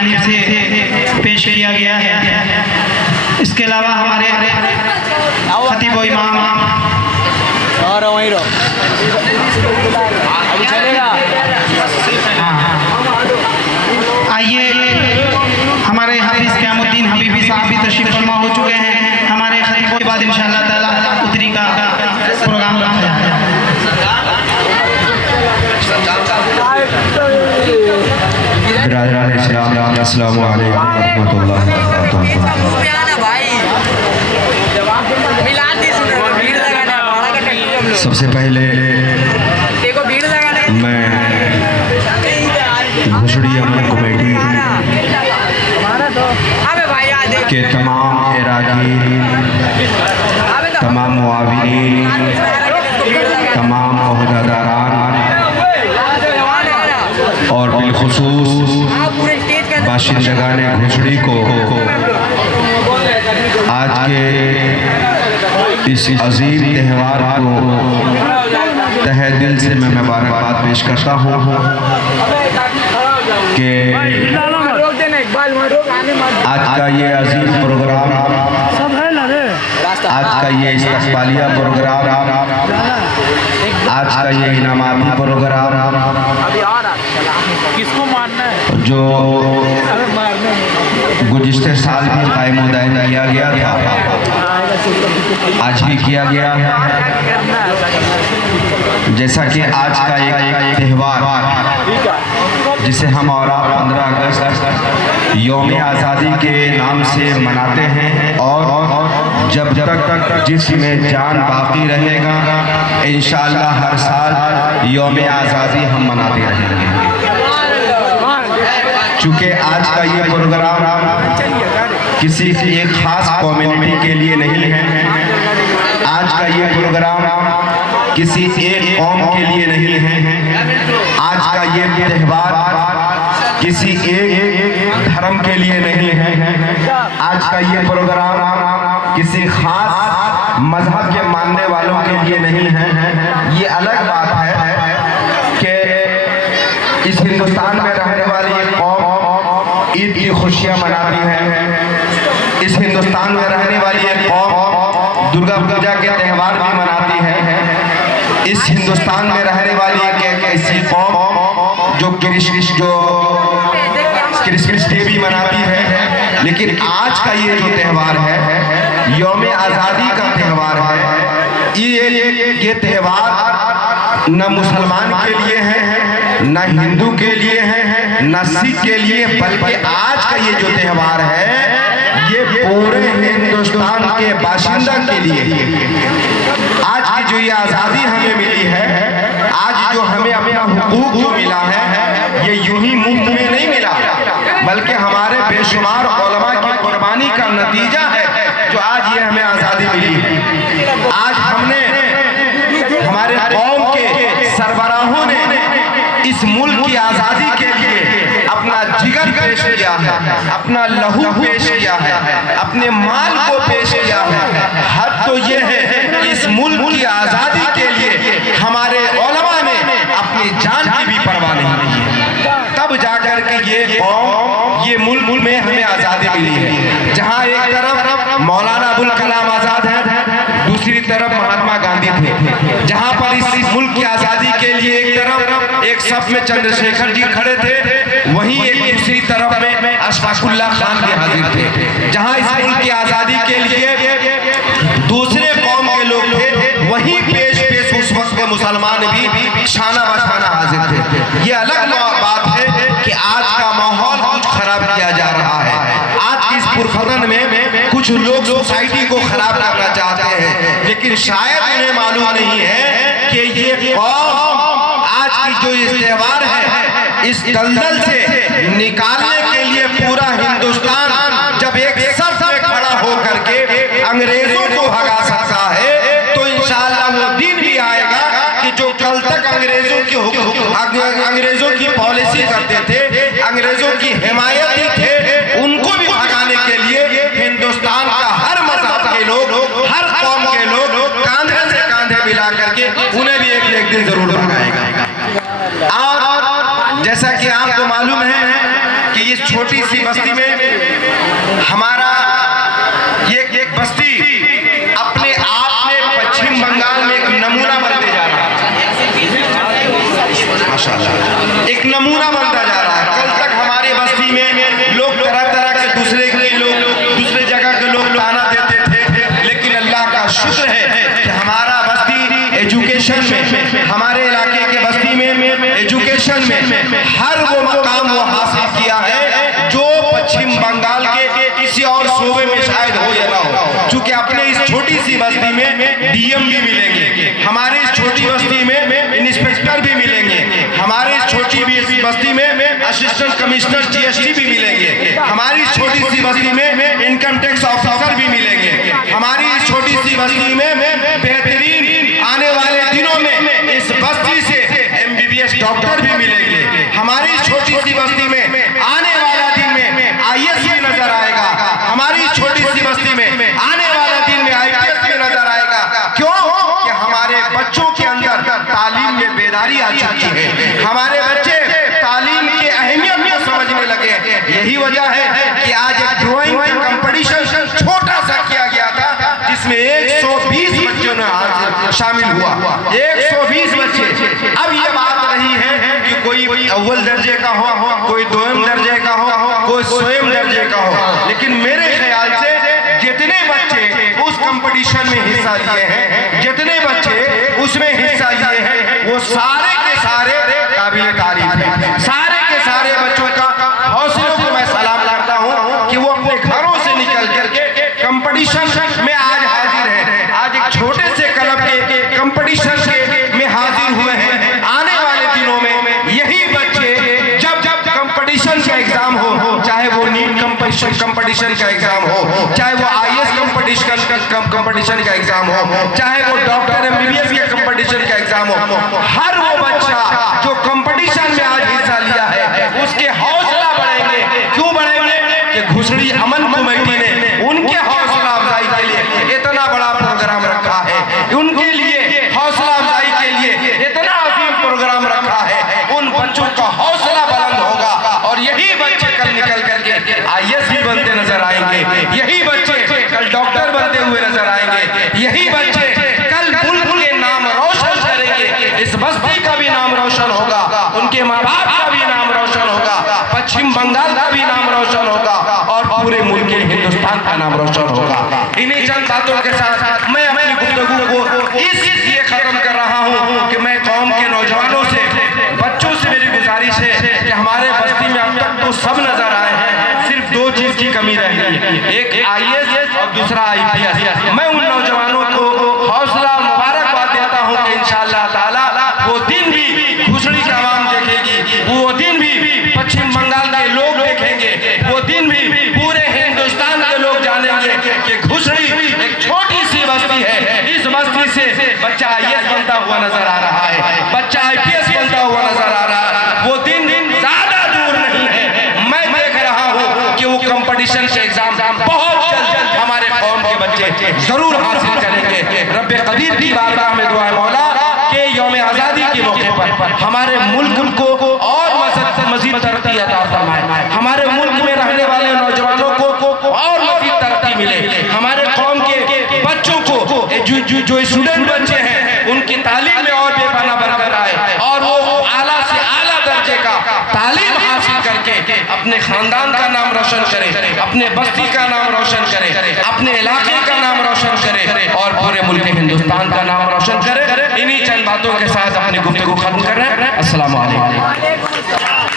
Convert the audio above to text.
जानिब से पेश किया गया है। इसके अलावा हमारे खतीब व इमाम आइए, हमारे हाफिज़ क़यामुद्दीन हबीबी साहब भी तशरीफ़ फरमा हो चुके हैं। हमारे खतीब के बाद इंशाअल्लाह ताला उतरी का प्रोग्राम रखा जाएगा। अस्सलामु अलैकुम रहमतुल्लाहि व बरकातुहू। सबसे पहले मैं घुसड़ी अमन कमेटी के तमाम इराकीन, तमाम मुआविनीन, तमाम ओहदेदारान और बिलखुसूस बाशिंदगान घुसड़ी को आज के इस अजीम त्यौहार को तहे दिल से मैं मुबारकबाद पेश करता हूँ कि आज का ये अजीम प्रोग्राम, आज का ये इस्तक़बालिया प्रोग्राम, आज का ये इनामाती प्रोग्राम जो गुज़िश्ते साल भी क़ायम दायम किया गया था, आज भी किया गया है। जैसा कि आज का एक त्यौहार जिसे हम और आप 15 अगस्त यौम आज़ादी के नाम से मनाते हैं और जब तक जिसमें जान बाकी रहेगा इंशाअल्लाह हर साल यौम आज़ादी हम मनाते रहेंगे। चूँकि आज का ये प्रोग्राम किसी एक ख़ास कम्युनिटी के लिए नहीं है, आज का ये प्रोग्राम किसी एक कौम के लिए नहीं है, आज का ये त्यौहार किसी एक धर्म के लिए नहीं है, आज का ये प्रोग्राम किसी खास मजहब के मानने वालों के लिए नहीं है। ये अलग बात है कि इस हिंदुस्तान में रहने वाली ये कौम ईद की खुशियाँ मनाती है, इस हिंदुस्तान में रहने वाली ये कौम दुर्गा पूजा के त्यौहार भी मनाती है, इस हिंदुस्तान में रहने वाली एक ऐसी कौम जो क्रिसमस डे भी मनाती है। लेकिन आज का ये जो त्यौहार है, यौम आज़ादी का त्यौहार है, ये त्यौहार न मुसलमान के लिए है, न हिंदू के लिए है, न सिख के लिए, बल्कि आज का ये जो त्यौहार है ये पूरे हिंदुस्तान के बाशिंदा के लिए। आज की जो ये आज़ादी हमें मिली है, आज जो हमें अपना हुकूक जो मिला है, ये यूं ही मुफ्त में नहीं मिला, बल्कि हमारे बेशुमार उलमा की कुर्बानी का नतीजा है जो आज ये हमें आज़ादी मिली है। आज हमने, हमारे कौम के सरबराहों ने इस मुल्क की आज़ादी के लिए अपना जिगर पेश किया है, अपना लहू पेश किया है, अपने माल को पेश किया है। हद तो ये है कि इस मुल्क की आज़ादी के लिए हमारे उलमा ने अपनी जान की भी परवाह नहीं की है, तब जाकर के ये कौम, ये मुल्क में हमें आज़ादी मिली है। जहाँ एक तरफ मौलाना अबुल कलाम आज़ाद है, दूसरी तरफ महात्मा गांधी थे। जहाँ पर इस मुल्क की आज़ादी के लिए एक तरफ एक सफ में चंद्रशेखर जी खड़े थे, वहीं एक दूसरी तरफ में अशफाकुल्लाह खान भी हाजिर थे। जहाँ इस मुल्क की आज़ादी के लिए दूसरे कौम के लोग थे, वहीं पेश उस वक्त के मुसलमान भी शाना बशाना हाजिर थे। ये अलग बात है कि आज का माहौल कुछ खराब किया जा रहा है। आज की इस पुरफतन में कुछ लोग सोसाइटी को खराब करना चाहते हैं, लेकिन शायद उन्हें मालूम नहीं है कि ये कौम आज की जो इस त्यौहार है, इस दलदल से निकालने के लिए पूरा हिंदुस्तान जब एक सफ में खड़ा होकर के अंग्रेजों को भगा सकता है, तो इंशाअल्लाह वो दिन भी आएगा कि जो कल तक अंग्रेजों की पॉलिसी करते थे, अंग्रेजों की हिमायती थे, उनको भी भगाने के लिए हिंदुस्तान का हर मज़हब के लोग, हर कौम के लोग कांधे से कांधे मिला करके उन्हें भी एक दिन जरूर भगाएगा। और जैसा कि आपको मालूम है कि कि इस छोटी सी बस्ती में हमारा ये बस्ती अपने आप में पश्चिम बंगाल में एक नमूना बनते जा रहा है। माशाल्लाह, एक नमूना बनता जा रहा है। कल तक हमारे बस्ती में लोग तरह तरह के दूसरे जगह के लोग ताना देते थे, लेकिन अल्लाह का शुक्र है कि हमारा बस्ती एजुकेशन में, हमारे इलाके के बस्ती में एजुकेशन में हर वो मकाम वो हासिल किया है जो पश्चिम बंगाल के किसी और सूबे में शायद हो या ना हो। चूंकि अपने इस छोटी सी बस्ती में डीएम भी मिलेंगे, हमारे इस छोटी बस्ती में इंस्पेक्टर भी मिलेंगे, हमारे इस छोटी बस्ती में असिस्टेंट कमिश्नर जीएसटी भी मिलेंगे, हमारी इस छोटी सी बस्ती में इनकम टैक्स ऑफिसर भी मिलेंगे, हमारी इस छोटी सी बस्ती में बेहतरीन आने वाले दिनों में इस बस्ती से एमबीबीएस डॉक्टर भी मिलेंगे, हमारी इस छोटी सी बस्ती में आने वाला दिन में आईएएस भी नजर आएगा, हमारी इस छोटी सी बस्ती में आने वाला दिन में आईपीएस भी नजर आएगा। क्यों? कि हमारे बच्चों के अंदर तालीम में बेदारी आ चुकी है, हमारे बच्चे तालीम की अहमियत को समझने लगे। यही वजह है कि आज एक ड्राइंग कंपटीशन छोटा सा किया गया था जिसमें 120 बच्चों ने शामिल हुआ, 120 बच्चे। अब ये बात नहीं है कि कोई अव्वल दर्जे का हो, कोई दोयम दर्जे का हो, कोई स्वयं दर्जे का हो, लेकिन मेरे ख्याल से जितने बच्चे उस कंपटीशन में हिस्सा लिए हैं, जितने बच्चे उसमें हिस्सा लिए हैं, वो सारे के सारे काबिल तारीफ हैं। सारे के सारे बच्चों का हौसलों को मैं सलाम करता हूँ कि वो अपने घरों से निकल करके कंपटीशन में आज हाजिर है। आज एक छोटे से क्लब के कंपटीशन में हाजिर हुए हैं। आने वाले दिनों में यही बच्चे जब कंपटीशन का एग्जाम हो, चाहे वो नीट कंपटीशन का एग्जाम हो, चाहे वो आईएएस कंपटीशन का एग्जाम हो, चाहे वो डॉक्टर एमबीबीएस के कंपटीशन का एग्जाम हो, हर वो बच्चा जो कंपटीशन में आज हिस्सा लिया है उसके हौसला बढ़ेंगे। क्यों बढ़ेंगे? कि घुसड़ी अमन कमेटी ने उनके हौसला अफजाई के लिए इतना बड़ा प्रोग्राम रखा है, उनके लिए हौसला अफजाई के लिए इतना अजीम प्रोग्राम रखा है। उन बच्चों का हौसला बुलंद होगा और यही बच्चे कल निकल करके आईएएस भी बनते नजर आएंगे, यही बच्चे कल डॉक्टर बनते हुए नजर आएंगे, यही बच्चे कल मुल्क के नाम रोशन करेंगे। इस बस्ती का भी नाम रोशन होगा, उनके माँ बाप का भी नाम रोशन होगा, पश्चिम बंगाल का भी नाम रोशन होगा और पूरे मुल्क हिंदुस्तान का नाम रोशन होगा। इन्हीं चंद बातों के साथ मैं अपनी गुफ्तगू को इसलिए खत्म कर रहा हूँ कि मैं कौम के नौजवानों से, बच्चों से मेरी गुजारिश है कि हमारे बस्ती में अब तक तो सब नजर आए हैं, सिर्फ दो चीज की कमी रह गई, एक आईएएस और दूसरा आईपीएस। मैं उन नौजवानों को हौसला मुबारकबाद देता हूँ कि इंशाअल्लाह ताला वो दिन भी घुसड़ी की आवाम देखेगी, वो दिन भी पश्चिम बंगाल के लोग देखेंगे, वो दिन भी पूरे हिंदुस्तान के लोग जानेंगे कि घुसड़ी एक छोटी सी बस्ती है। इस बस्ती से बच्चा आईएएस बनता हुआ नजर आ रहा है, बच्चा आईपीएस बनता हुआ नजर आ रहा है। वो दिन ज्यादा दूर नहीं है। मैं देख रहा हूँ कि वो कंपटीशन के एग्जाम बहुत जल्द हमारे कौम के बच्चे जरूर हासिल करेंगे। रब्बे कदीर की बारगाह में दुआ है मौला के यौम आजादी के मौके पर हमारे मुल्क को और मजीद तरक्की अता फरमाए, हमारे मुल्क में रहने वाले नौजवानों को और मजीद तरक्की मिले, हमारे कौम के बच्चों को जो स्टूडेंट बच्चे हैं उनकी तालीम में और बेपनाह बरकत आए और वो आला से आला दर्जे का तालीम हासिल करके अपने खानदान का नाम रोशन करें, अपने बस्ती का नाम रोशन करें, अपने इलाके का नाम रोशन करें और पूरे मुल्क हिंदुस्तान का नाम रोशन करें। इन्हीं चंद बातों के साथ अपनी गुफ्तगू खत्म कर रहे हैं। अस्सलाम वालेकुम।